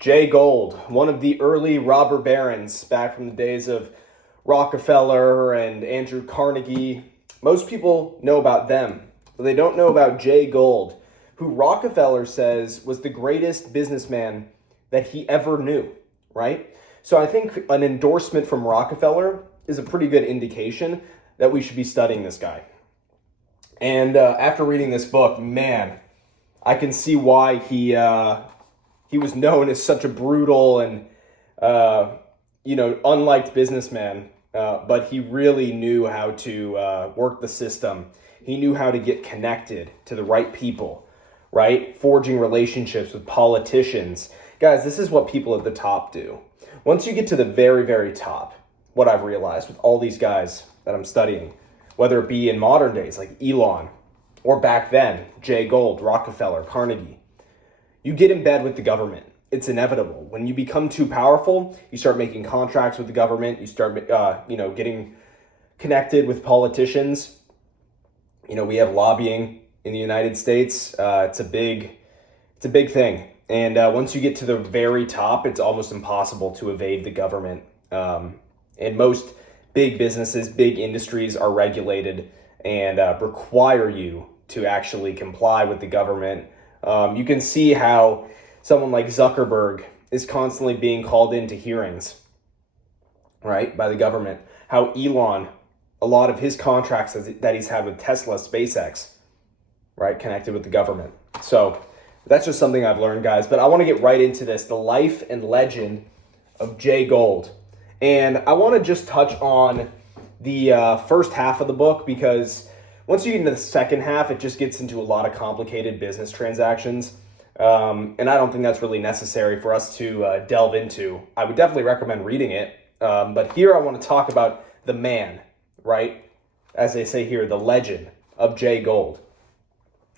Jay Gould, one of the early robber barons back from the days of Rockefeller and Andrew Carnegie. Most people know about them, but they don't know about Jay Gould, who Rockefeller says was the greatest businessman that he ever knew, right? So I think an endorsement from Rockefeller is a pretty good indication that we should be studying this guy. And after reading this book, man, I can see why he was known as such a brutal and unliked businessman. But he really knew how to work the system. He knew how to get connected to the right people, right? Forging relationships with politicians. Guys, this is what people at the top do. Once you get to the very, very top, what I've realized with all these guys that I'm studying, whether it be in modern days like Elon, or back then, Jay Gould, Rockefeller, Carnegie, you get in bed with the government. It's inevitable. When you become too powerful, you start making contracts with the government. You start, getting connected with politicians. We have lobbying in the United States. It's a big thing. And once you get to the very top, it's almost impossible to evade the government. And most big businesses, big industries are regulated and require you to actually comply with the government. You can see how someone like Zuckerberg is constantly being called into hearings, right, by the government. How Elon, a lot of his contracts that he's had with Tesla, SpaceX, right, connected with the government. So that's just something I've learned, guys. But I want to get right into this, the life and legend of Jay Gould. And I want to just touch on the first half of the book, because once you get into the second half, it just gets into a lot of complicated business transactions. And I don't think that's really necessary for us to delve into. I would definitely recommend reading it. But here I want to talk about the man, right? As they say here, the legend of Jay Gould.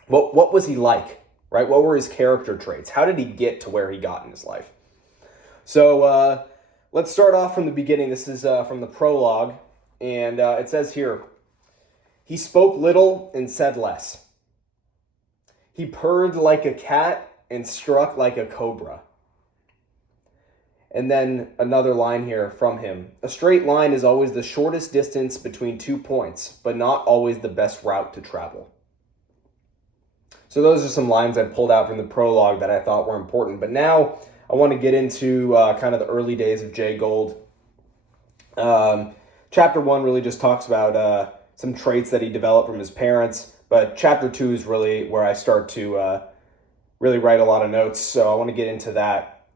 What was he like, right? What were his character traits? How did he get to where he got in his life? So let's start off from the beginning. This is from the prologue. And it says here, he spoke little and said less. He purred like a cat and struck like a cobra. And then another line here from him. A straight line is always the shortest distance between 2 points, but not always the best route to travel. So those are some lines I pulled out from the prologue that I thought were important. But now I want to get into kind of the early days of Jay Gould. Chapter 1 really just talks about some traits that he developed from his parents. But chapter 2 is really where I start to really write a lot of notes. So I want to get into that.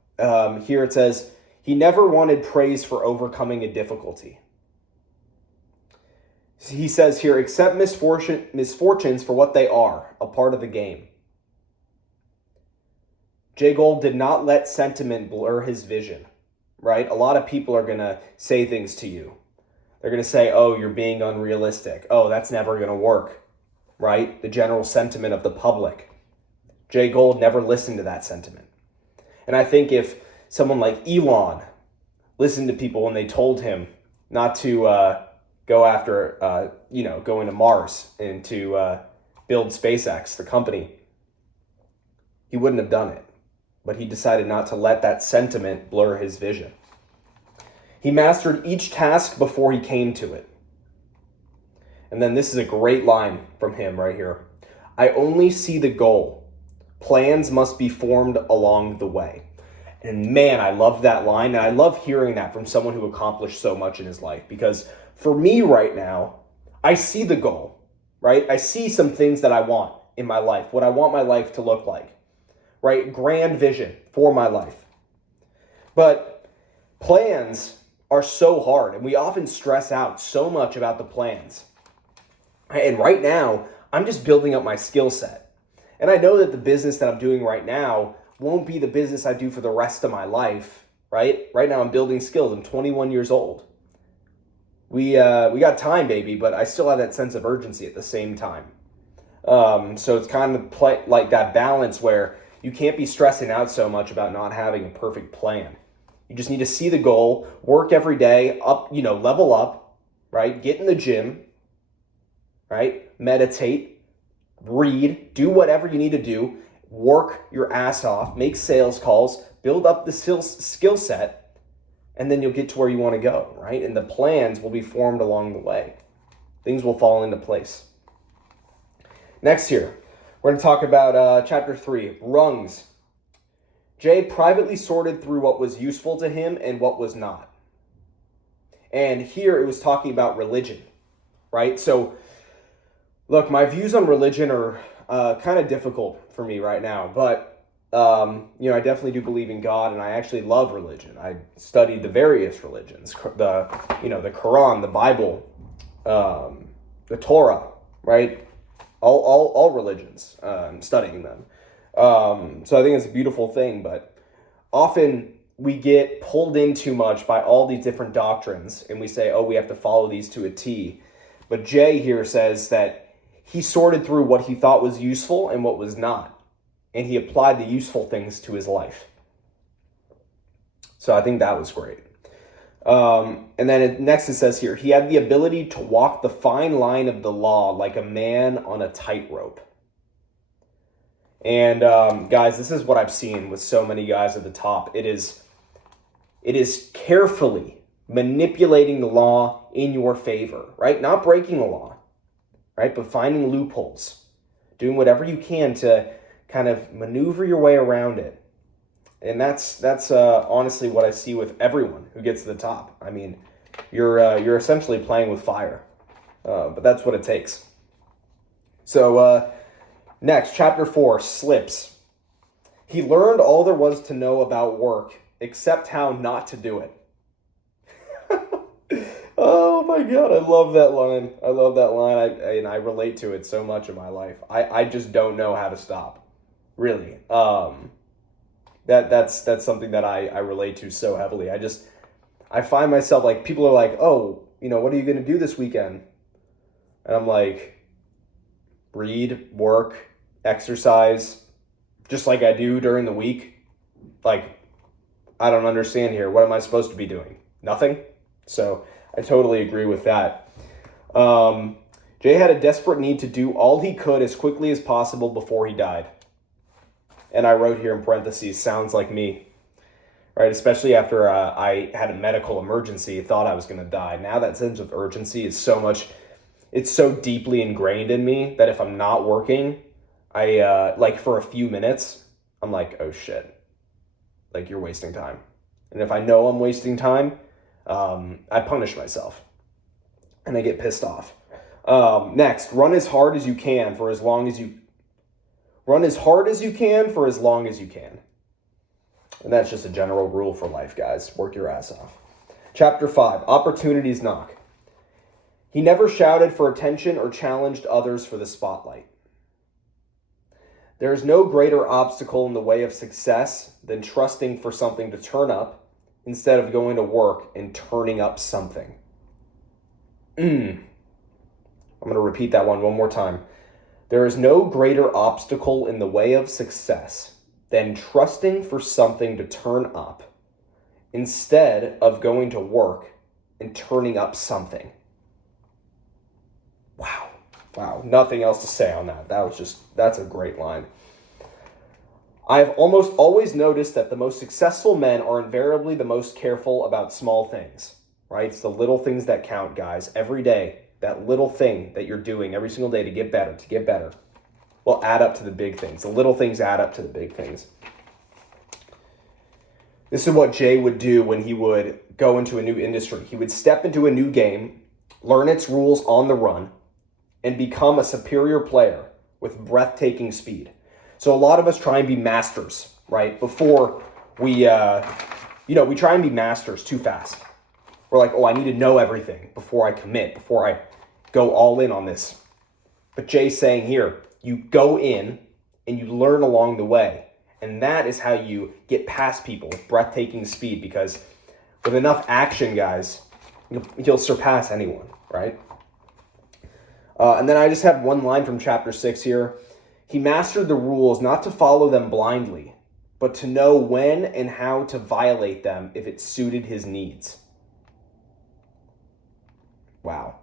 Here it says, he never wanted praise for overcoming a difficulty. He says here, accept misfortunes for what they are, a part of the game. Jay Gould did not let sentiment blur his vision, right? A lot of people are going to say things to you. They're going to say, oh, you're being unrealistic. Oh, that's never going to work, right? The general sentiment of the public. Jay Gould never listened to that sentiment. And I think if someone like Elon listened to people when they told him not to go after, going to Mars and to build SpaceX, the company, he wouldn't have done it. But he decided not to let that sentiment blur his vision. He mastered each task before he came to it. And then this is a great line from him right here. I only see the goal. Plans must be formed along the way. And man, I love that line. And I love hearing that from someone who accomplished so much in his life. Because for me right now, I see the goal, right? I see some things that I want in my life, what I want my life to look like, right? Grand vision for my life. But plans are so hard, and we often stress out so much about the plans. And right now, I'm just building up my skill set. And I know that the business that I'm doing right now won't be the business I do for the rest of my life, right? Right now, I'm building skills. I'm 21 years old. We got time, baby, but I still have that sense of urgency at the same time. So it's kind of like that balance where you can't be stressing out so much about not having a perfect plan. You just need to see the goal, work every day, level up, right? Get in the gym, right? Meditate, read, do whatever you need to do work your ass off, make sales calls, build up the skill set, and then you'll get to where you want to go, right? And the plans will be formed along the way. Things will fall into place. Next here, we're going to talk about chapter 3, rungs. Jay privately sorted through what was useful to him and what was not. And here it was talking about religion, right? So, look, my views on religion are kind of difficult for me right now, but I definitely do believe in God, and I actually love religion. I studied the various religions, the Quran, the Bible, the Torah, right? All religions, studying them. So I think it's a beautiful thing, but often we get pulled in too much by all these different doctrines, and we say, oh, we have to follow these to a T. But Jay here says that he sorted through what he thought was useful and what was not, and he applied the useful things to his life. So I think that was great. And then next it says here, he had the ability to walk the fine line of the law like a man on a tightrope. And guys, this is what I've seen with so many guys at the top. It is carefully manipulating the law in your favor, right? Not breaking the law, right? But finding loopholes, doing whatever you can to kind of maneuver your way around it. And that's honestly what I see with everyone who gets to the top. I mean, you're essentially playing with fire, but that's what it takes. So next, chapter 4, slips. He learned all there was to know about work, except how not to do it. Oh my God, I love that line. I relate to it so much in my life. I just don't know how to stop, really. That's something that I relate to so heavily. I find myself, like, people are like, oh, what are you going to do this weekend? And I'm like, read, work, exercise, just like I do during the week. Like, I don't understand here. What am I supposed to be doing? Nothing? So I totally agree with that. Jay had a desperate need to do all he could as quickly as possible before he died. And I wrote here in parentheses, sounds like me, right? Especially after I had a medical emergency, thought I was going to die. Now that sense of urgency is it's so deeply ingrained in me that if I'm not working, I, like for a few minutes, I'm like, oh shit, like you're wasting time. And if I know I'm wasting time, I punish myself and I get pissed off. Next, run as hard as you can for as long as you can. And that's just a general rule for life, guys. Work your ass off. Chapter 5, opportunities knock. He never shouted for attention or challenged others for the spotlight. There is no greater obstacle in the way of success than trusting for something to turn up instead of going to work and turning up something. I'm going to repeat that one more time. There is no greater obstacle in the way of success than trusting for something to turn up instead of going to work and turning up something. Wow. Nothing else to say on that. That's a great line. I've almost always noticed that the most successful men are invariably the most careful about small things, right? It's the little things that count, guys. Every day, that little thing that you're doing every single day to get better, will add up to the big things. The little things add up to the big things. This is what Jay would do when he would go into a new industry. He would step into a new game, learn its rules on the run, and become a superior player with breathtaking speed. So a lot of us try and be masters, right? Before we try and be masters too fast. We're like, I need to know everything before I commit, before I go all in on this. But Jay's saying here, you go in and you learn along the way. And that is how you get past people with breathtaking speed, because with enough action, guys, you'll surpass anyone, right? And then I just have one line from chapter 6 here. He mastered the rules not to follow them blindly, but to know when and how to violate them if it suited his needs. Wow.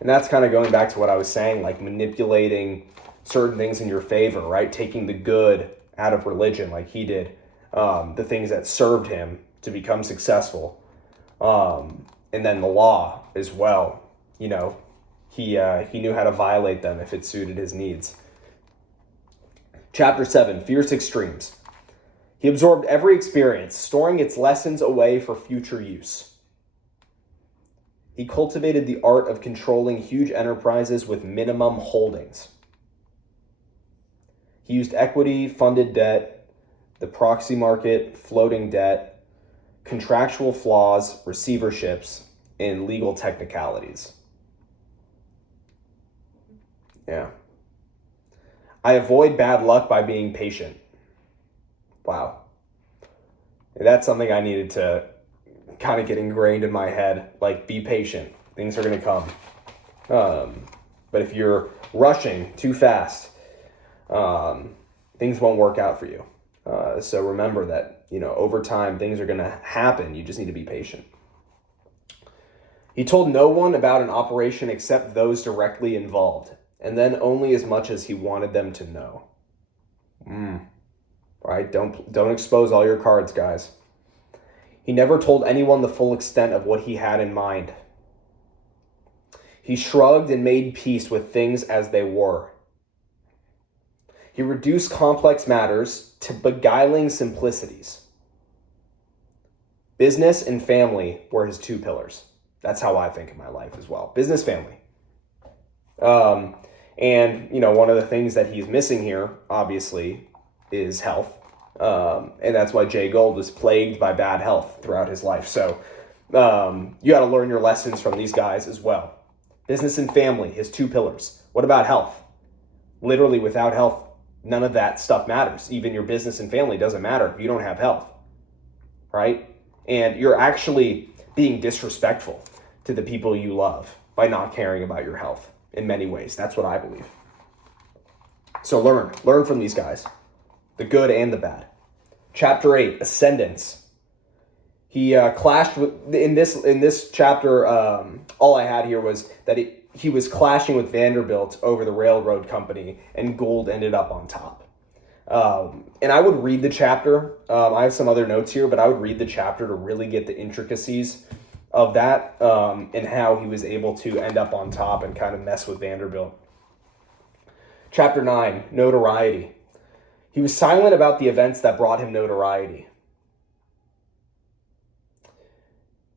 And that's kind of going back to what I was saying, like manipulating certain things in your favor, right? Taking the good out of religion like he did, the things that served him to become successful. And then the law as well, he knew how to violate them if it suited his needs. Chapter 7, Fierce Extremes. He absorbed every experience, storing its lessons away for future use. He cultivated the art of controlling huge enterprises with minimum holdings. He used equity, funded debt, the proxy market, floating debt, contractual flaws, receiverships, and legal technicalities. Yeah. I avoid bad luck by being patient. Wow. That's something I needed to kind of get ingrained in my head. Like, be patient. Things are going to come. But if you're rushing too fast, things won't work out for you. So remember that, over time, things are going to happen. You just need to be patient. He told no one about an operation except those directly involved, and then only as much as he wanted them to know. Right? Don't expose all your cards, guys. He never told anyone the full extent of what he had in mind. He shrugged and made peace with things as they were. He reduced complex matters to beguiling simplicities. Business and family were his two pillars. That's how I think of my life as well. Business, family. And, one of the things that he's missing here, obviously, is health. And that's why Jay Gould was plagued by bad health throughout his life. So you got to learn your lessons from these guys as well. Business and family, his two pillars. What about health? Literally, without health, none of that stuff matters. Even your business and family doesn't matter if you don't have health, right? And you're actually being disrespectful to the people you love by not caring about your health in many ways. That's what I believe. So learn from these guys, the good and the bad. Chapter 8, Ascendance. He clashed with, in this chapter, all I had here was that he was clashing with Vanderbilt over the railroad company, and Gould ended up on top. And I would read the chapter. I have some other notes here, but I would read the chapter to really get the intricacies of that and how he was able to end up on top and kind of mess with Vanderbilt. Chapter 9, Notoriety. He was silent about the events that brought him notoriety.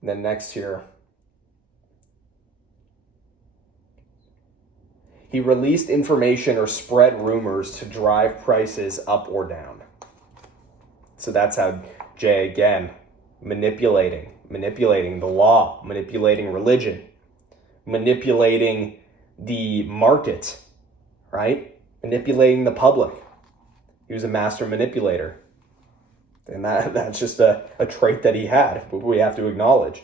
And then next here, he released information or spread rumors to drive prices up or down. So that's how Jay, again, manipulating the law, manipulating religion, manipulating the market, right? Manipulating the public. He was a master manipulator. And that's just a trait that he had, we have to acknowledge.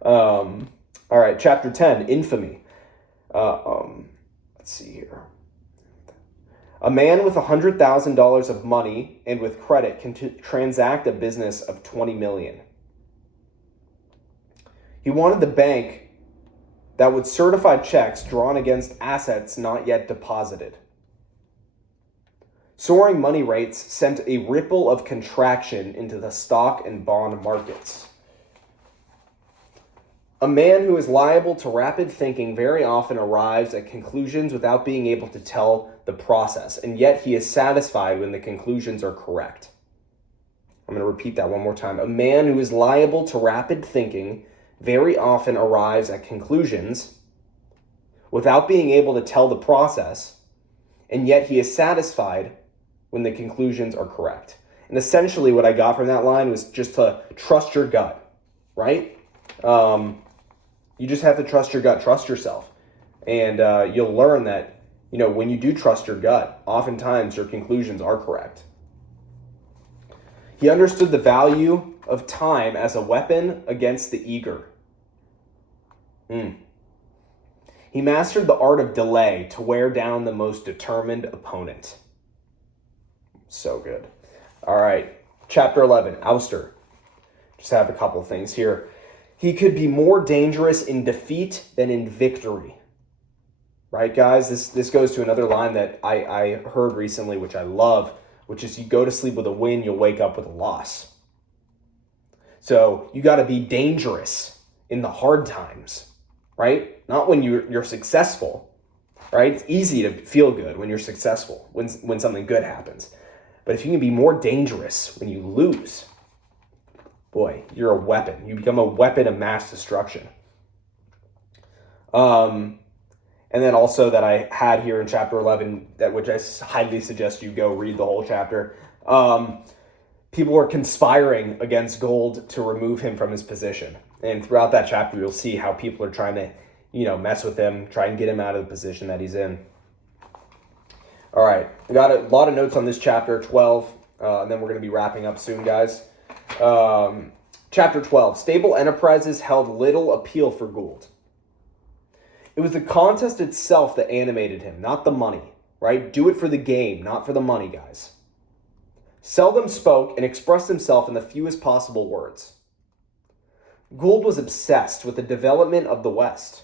All right, chapter 10, Infamy. Let's see here. A man with $100,000 of money and with credit can transact a business of $20 million. He wanted the bank that would certify checks drawn against assets not yet deposited. Soaring money rates sent a ripple of contraction into the stock and bond markets. A man who is liable to rapid thinking very often arrives at conclusions without being able to tell the process, and yet he is satisfied when the conclusions are correct. I'm going to repeat that one more time. A man who is liable to rapid thinking very often arrives at conclusions without being able to tell the process, and yet he is satisfied when the conclusions are correct. And essentially what I got from that line was just to trust your gut, right? You just have to trust your gut, trust yourself. And you'll learn that, when you do trust your gut, oftentimes your conclusions are correct. He understood the value of time as a weapon against the eager. He mastered the art of delay to wear down the most determined opponent. So good. All right, chapter 11, Ouster. Just have a couple of things here. He could be more dangerous in defeat than in victory. right, guys? This goes to another line that I heard recently, which I love, which is you go to sleep with a win, you'll wake up with a loss. So you got to be dangerous in the hard times, right? Not when you're successful, right? It's easy to feel good when you're successful, when something good happens. But if you can be more dangerous when you lose, boy, you're a weapon. You become a weapon of mass destruction. And then also that I had here in chapter 11, which I highly suggest you go read the whole chapter. People are conspiring against Gould to remove him from his position. And throughout that chapter, you'll see how people are trying to, mess with him, try and get him out of the position that he's in. All right, we got a lot of notes on this chapter 12, and then we're going to be wrapping up soon, guys. Chapter 12, stable enterprises held little appeal for Gould. It was the contest itself that animated him, not the money, right? Do it for the game, not for the money, guys. Seldom spoke and expressed himself in the fewest possible words. Gould was obsessed with the development of the West.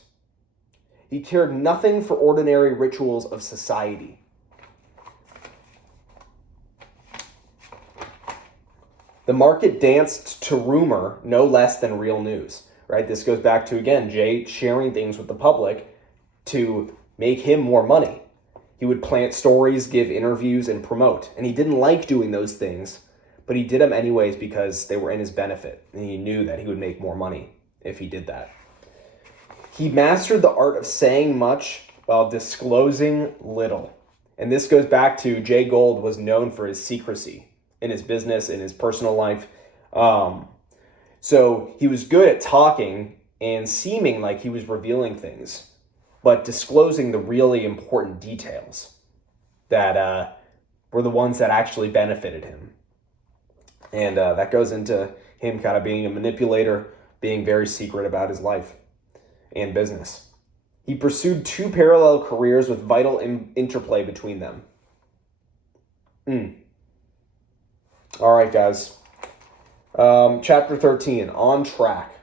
He cared nothing for ordinary rituals of society. The market danced to rumor no less than real news, right? This goes back to, again, Jay sharing things with the public to make him more money. He would plant stories, give interviews, and promote. And he didn't like doing those things, but he did them anyways because they were in his benefit. And he knew that he would make more money if he did that. He mastered the art of saying much while disclosing little. And this goes back to Jay Gould was known for his secrecy in his business, in his personal life. So he was good at talking and seeming like he was revealing things, but disclosing the really important details that were the ones that actually benefited him. And that goes into him kind of being a manipulator, being very secret about his life and business. He pursued two parallel careers with vital interplay between them. All right, guys. Chapter 13, on track.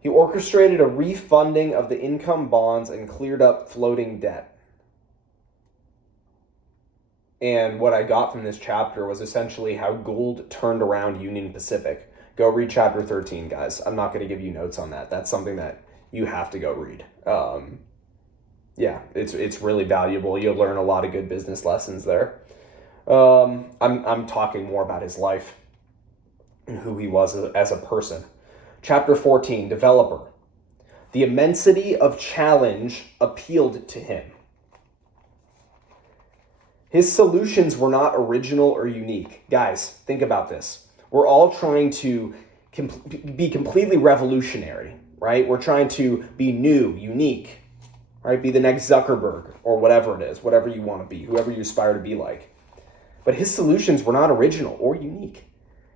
He orchestrated a refunding of the income bonds and cleared up floating debt. And what I got from this chapter was essentially how Gould turned around Union Pacific. Go read chapter 13, guys. I'm not going to give you notes on that. That's something that you have to go read. It's really valuable. You'll learn a lot of good business lessons there. I'm talking more about his life and who he was as a person. Chapter 14, developer. The immensity of challenge appealed to him. His solutions were not original or unique. Guys, think about this. We're all trying to be completely revolutionary, right? We're trying to be new, unique, right? Be the next Zuckerberg or whatever it is, whatever you want to be, whoever you aspire to be like. But his solutions were not original or unique.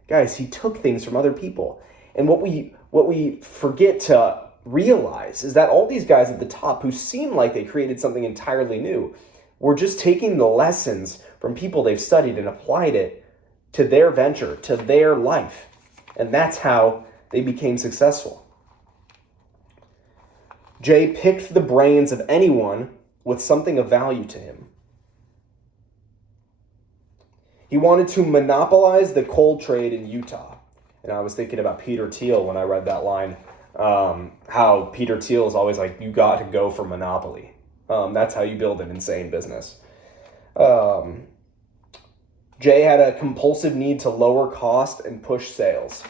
Guys, he took things from other people. And what we forget to realize is that all these guys at the top who seem like they created something entirely new were just taking the lessons from people they've studied and applied it to their venture, to their life. And that's how they became successful. Jay picked the brains of anyone with something of value to him. He wanted to monopolize the coal trade in Utah. And I was thinking about Peter Thiel when I read that line, how Peter Thiel is always like, you got to go for monopoly. That's how you build an insane business. Jay had a compulsive need to lower cost and push sales.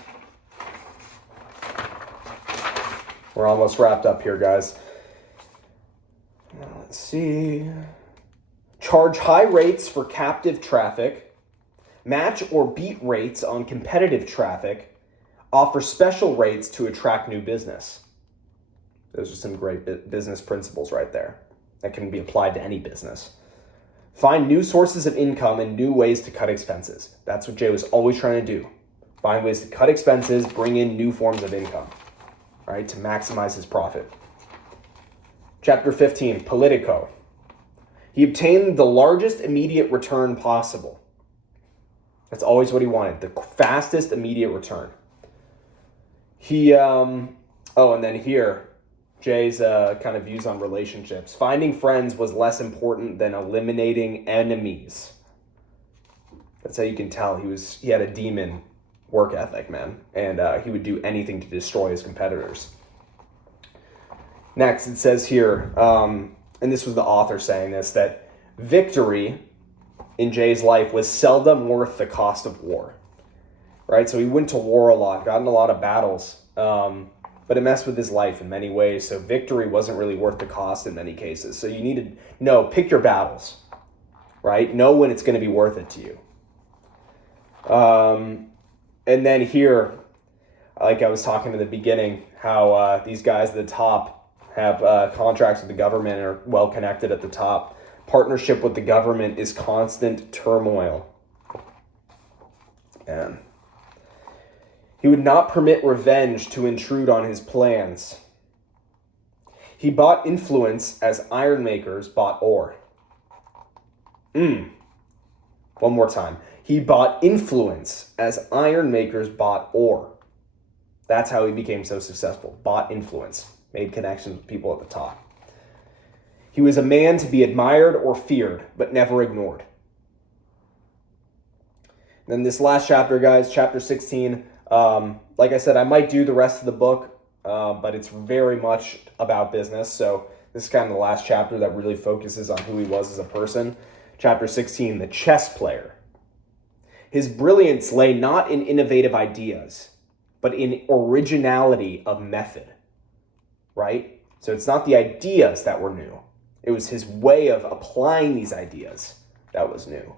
We're almost wrapped up here, guys. Let's see. Charge high rates for captive traffic. Match or beat rates on competitive traffic. Offer special rates to attract new business. Those are some great business principles right there that can be applied to any business. Find new sources of income and new ways to cut expenses. That's what Jay was always trying to do. Find ways to cut expenses, bring in new forms of income, right, to maximize his profit. Chapter 15, Politico. He obtained the largest immediate return possible. That's always what he wanted, the fastest immediate return. And then here, Jay's kind of views on relationships. Finding friends was less important than eliminating enemies. That's how you can tell he had a demon work ethic, man. And he would do anything to destroy his competitors. Next, it says here, and this was the author saying this, that victory in Jay's life was seldom worth the cost of war. Right? So he went to war a lot, got in a lot of battles, but it messed with his life in many ways. So victory wasn't really worth the cost in many cases. So you need to pick your battles, right? Know when it's going to be worth it to you. And then here, like I was talking in the beginning, how these guys at the top have contracts with the government and are well connected at the top. Partnership with the government is constant turmoil. And he would not permit revenge to intrude on his plans. He bought influence as ironmakers bought ore. One more time. He bought influence as ironmakers bought ore. That's how he became so successful. Bought influence. Made connections with people at the top. He was a man to be admired or feared, but never ignored. Then this last chapter, guys, chapter 16, like I said, I might do the rest of the book, but it's very much about business. So this is kind of the last chapter that really focuses on who he was as a person. Chapter 16, the chess player. His brilliance lay not in innovative ideas, but in originality of method, right? So it's not the ideas that were new. It was his way of applying these ideas that was new.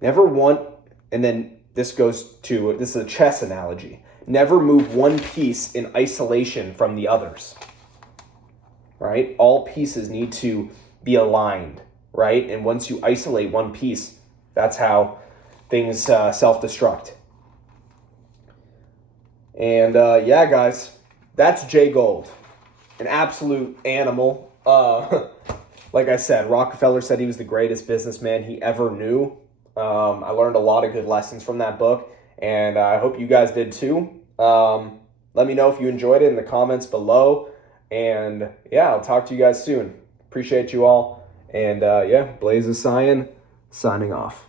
And then this is a chess analogy. Never move one piece in isolation from the others, right? All pieces need to be aligned, right? And once you isolate one piece, that's how things self-destruct. And yeah, guys, that's Jay Gould, an absolute animal. Like I said, Rockefeller said he was the greatest businessman he ever knew. I learned a lot of good lessons from that book, and I hope you guys did too. Let me know if you enjoyed it in the comments below, and yeah, I'll talk to you guys soon. Appreciate you all, and yeah, Blaze of Cyan, signing off.